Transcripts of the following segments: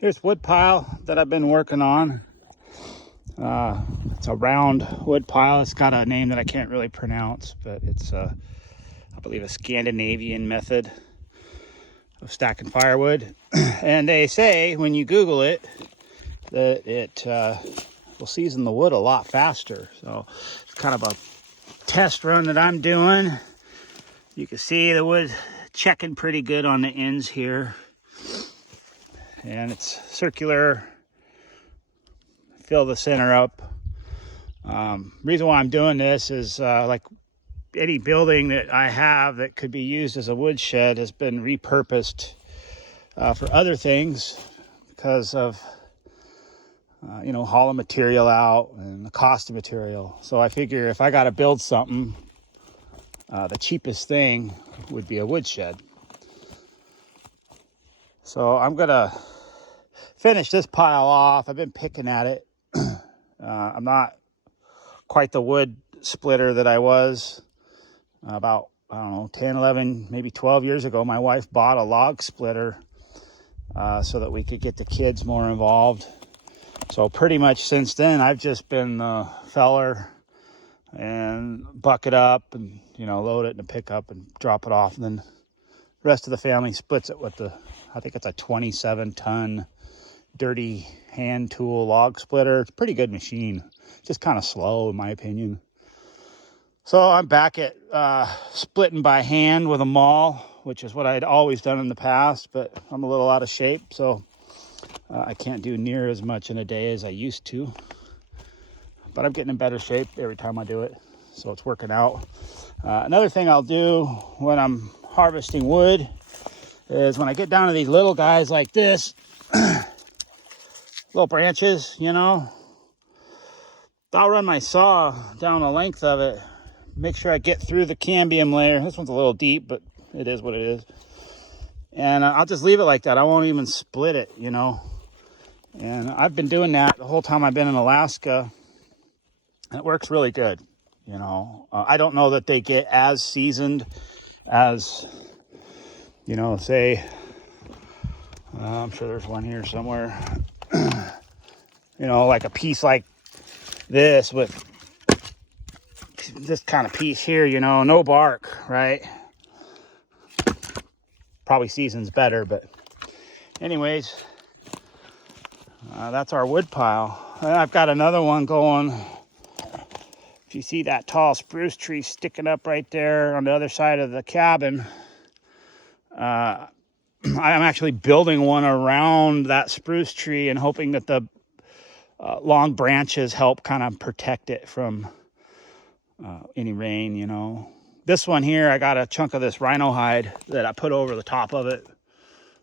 Here's wood pile that I've been working on. It's a round wood pile. It's got a name that I can't really pronounce, but it's I believe a Scandinavian method of stacking firewood. And they say when you Google it that it will season the wood a lot faster. So it's kind of a test run that I'm doing. You can see the wood checking pretty good on the ends here. And it's circular. Fill the center up. Reason why I'm doing this is like any building that I have that could be used as a woodshed has been repurposed for other things because of hauling material out and the cost of material. So I figure if I got to build something, the cheapest thing would be a woodshed. So I'm gonna finish this pile off. I've been picking at it. I'm not quite the wood splitter that I was about, 10, 11, maybe 12 years ago. My wife bought a log splitter so that we could get the kids more involved. So pretty much since then, I've just been the feller and bucket up and, load it in a pickup and drop it off. And then the rest of the family splits it with I think it's a 27-ton dirty hand tool log splitter. It's a pretty good machine, just kind of slow in my opinion. So I'm back at splitting by hand with a maul, which is what I'd always done in the past, but I'm a little out of shape, so I can't do near as much in a day as I used to. But I'm getting in better shape every time I do it, so it's working out. Another thing I'll do when I'm harvesting wood is when I get down to these little guys like this, little branches, I'll run my saw down the length of it, make sure I get through the cambium layer. This one's a little deep, but it is what it is. And I'll just leave it like that. I won't even split it, And I've been doing that the whole time I've been in Alaska, and it works really good. I don't know that they get as seasoned as, say, I'm sure there's one here somewhere. Like a piece like this with this kind of piece here, no bark, right? Probably seasons better, but anyways, that's our wood pile. And I've got another one going. If you see that tall spruce tree sticking up right there on the other side of the cabin, I'm actually building one around that spruce tree and hoping that the long branches help kind of protect it from any rain, This one here, I got a chunk of this rhino hide that I put over the top of it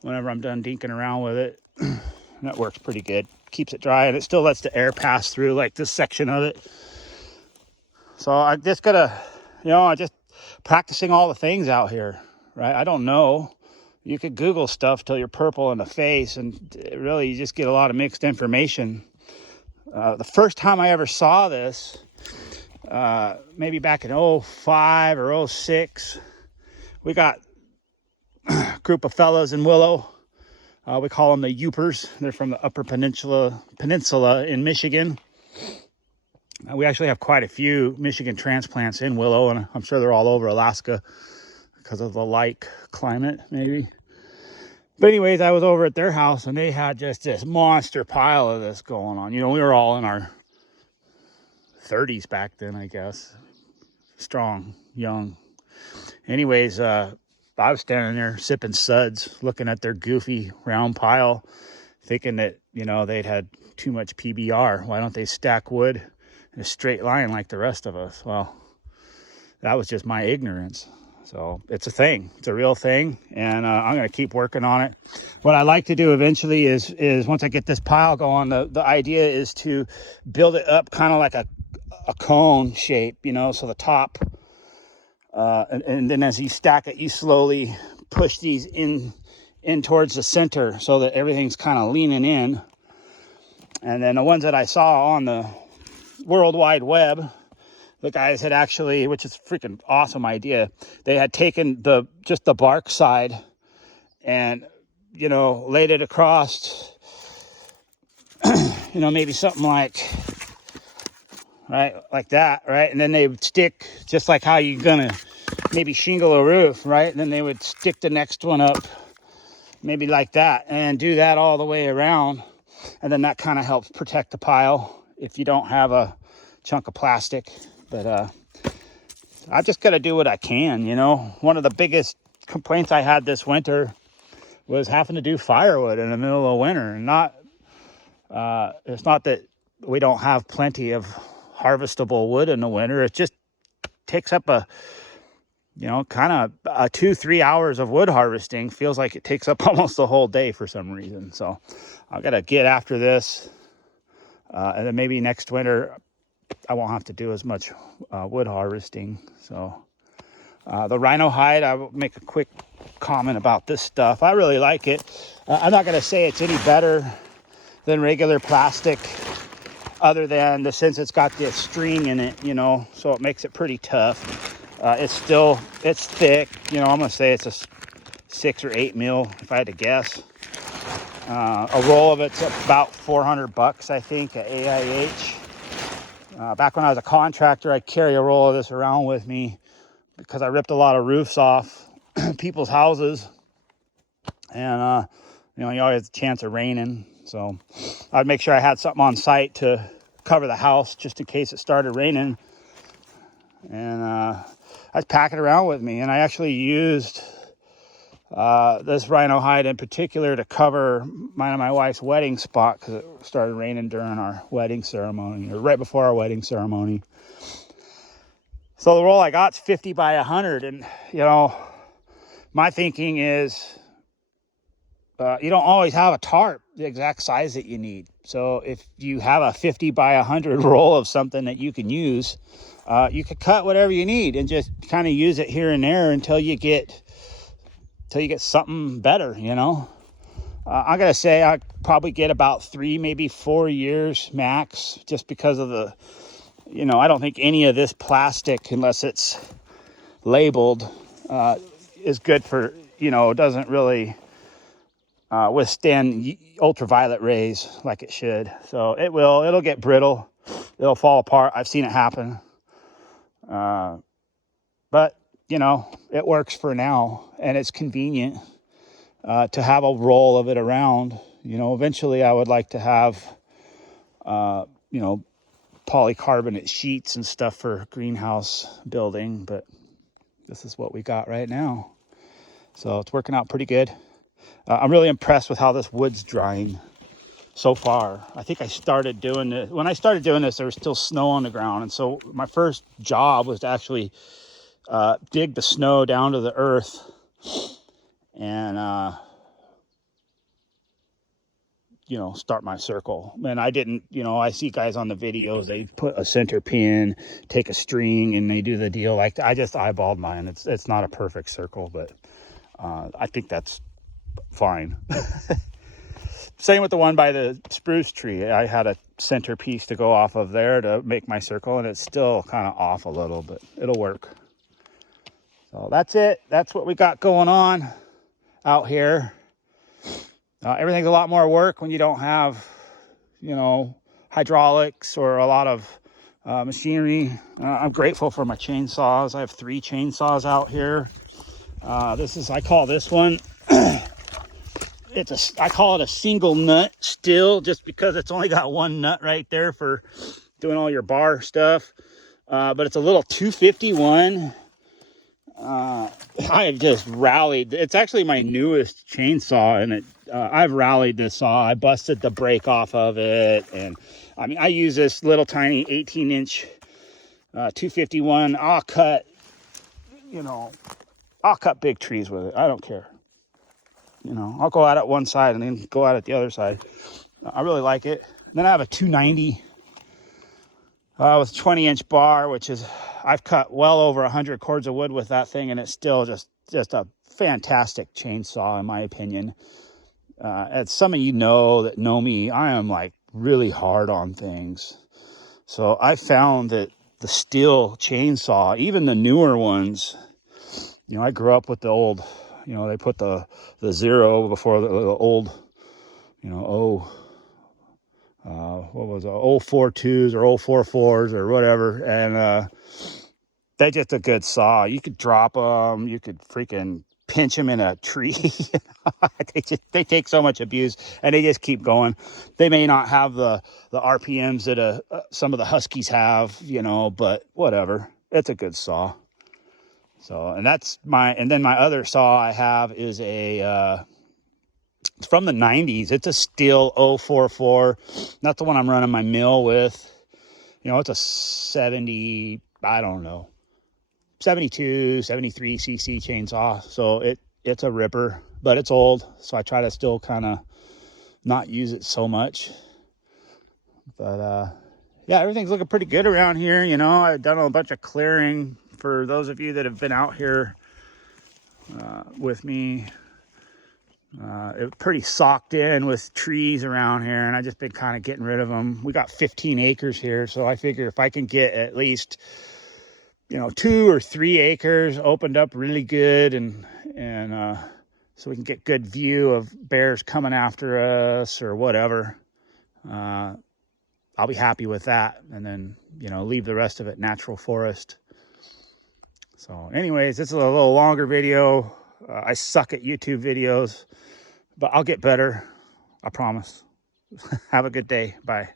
whenever I'm done dinking around with it. That works pretty good. Keeps it dry, and it still lets the air pass through like this section of it. So I just gotta, I just practicing all the things out here, right? I don't know. You could Google stuff till you're purple in the face, and really you just get a lot of mixed information. The first time I ever saw this, maybe back in 05 or 06, we got a group of fellows in Willow. We call them the Yoopers. They're from the Upper Peninsula in Michigan. We actually have quite a few Michigan transplants in Willow, and I'm sure they're all over Alaska because of the like climate, maybe. But anyways, I was over at their house, and they had just this monster pile of this going on. We were all in our 30s back then, I guess. Strong, young. Anyways, I was standing there sipping suds, looking at their goofy round pile, thinking that, they'd had too much PBR. Why don't they stack wood in a straight line like the rest of us? Well, that was just my ignorance. So it's a thing. It's a real thing, and I'm going to keep working on it. What I like to do eventually is once I get this pile going, the idea is to build it up kind of like a cone shape, so the top, and then as you stack it, you slowly push these in towards the center so that everything's kind of leaning in. And then the ones that I saw on the World Wide Web, the guys had actually, which is a freaking awesome idea, they had taken just the bark side and, laid it across you know, maybe something like, right, like that, right? And then they would stick, just like how you're gonna maybe shingle a roof, right? And then they would stick the next one up, maybe like that, and do that all the way around. And then that kind of helps protect the pile if you don't have a chunk of plastic. But I just got to do what I can, you know. One of the biggest complaints I had this winter was having to do firewood in the middle of winter. And it's not that we don't have plenty of harvestable wood in the winter. It just takes up you know, kind of 2-3 hours of wood harvesting. Feels like it takes up almost the whole day for some reason. So I got to get after this. And then maybe next winter, I won't have to do as much wood harvesting. So the rhino hide, I will make a quick comment about this stuff. I really like it. I'm not going to say it's any better than regular plastic, other than the sense it's got this string in it, you know, so it makes it pretty tough. It's thick, you know. I'm going to say it's a 6 or 8 mil, if I had to guess. A roll of it's about $400, I think, at AIH. Back when I was a contractor, I'd carry a roll of this around with me because I ripped a lot of roofs off people's houses. And, you know, you always have a chance of raining. So I'd make sure I had something on site to cover the house just in case it started raining. And I'd pack it around with me. And I actually used this rhino hide in particular to cover mine and my wife's wedding spot because it started raining during our wedding ceremony, or right before our wedding ceremony. So the roll I got is 50 by 100. And, you know, my thinking is you don't always have a tarp the exact size that you need. So if you have a 50 by 100 roll of something that you can use, you could cut whatever you need and just kind of use it here and there until you get something better, you know. I gotta say I probably get about 3, maybe 4 years max, just because of the, you know, I don't think any of this plastic, unless it's labeled, is good for, you know, doesn't really withstand ultraviolet rays like it should. So it'll get brittle, it'll fall apart. I've seen it happen. But you know, it works for now, and it's convenient to have a roll of it around. You know, eventually I would like to have, you know, polycarbonate sheets and stuff for greenhouse building, but this is what we got right now. So it's working out pretty good. I'm really impressed with how this wood's drying so far. I think I started doing it, when I started doing this, there was still snow on the ground. And so my first job was to actually dig the snow down to the earth and, you know, start my circle. And I didn't, you know, I see guys on the videos, they put a center pin, take a string, and they do the deal like that. I just eyeballed mine. It's not a perfect circle, but I think that's fine. Same with the one by the spruce tree. I had a centerpiece to go off of there to make my circle, and it's still kind of off a little, but it'll work. So that's it. That's what we got going on out here. Everything's a lot more work when you don't have, you know, hydraulics or a lot of machinery. I'm grateful for my chainsaws. I have 3 chainsaws out here. I call this one, I call it a single nut still, just because it's only got 1 nut right there for doing all your bar stuff. But it's a little 251. I have just rallied. It's actually my newest chainsaw, and I've rallied this saw. I busted the brake off of it, and I mean, I use this little tiny 18-inch 251. I'll cut big trees with it. I don't care. You know, I'll go out at one side and then go out at the other side. I really like it. Then I have a 290 with a 20-inch bar, which is, I've cut well over 100 cords of wood with that thing, and it's still just a fantastic chainsaw, in my opinion. As some of you know that know me, I am like really hard on things. So I found that the steel chainsaw, even the newer ones, you know, I grew up with the old, you know, they put the 0 before the old, you know, what was it, 042s or 044s or whatever. And they're just a good saw. You could drop them. You could freaking pinch them in a tree. They take so much abuse, and they just keep going. They may not have the RPMs that some of the Huskies have, you know, but whatever. It's a good saw. So, and then my other saw I have is it's from the 90s. It's a Stihl 044. That's the one I'm running my mill with. You know, it's a 70, I don't know, 72, 73 cc chainsaw. So it's a ripper, but it's old. So I try to still kind of not use it so much. But yeah, everything's looking pretty good around here. You know, I've done a bunch of clearing. For those of you that have been out here with me, it's pretty socked in with trees around here, and I've just been kind of getting rid of them. We got 15 acres here, so I figure if I can get at least, you know, 2 or 3 acres opened up really good, and so we can get good view of bears coming after us or whatever, I'll be happy with that. And then, you know, leave the rest of it natural forest. So anyways, this is a little longer video. I suck at YouTube videos, but I'll get better. I promise. Have a good day. Bye.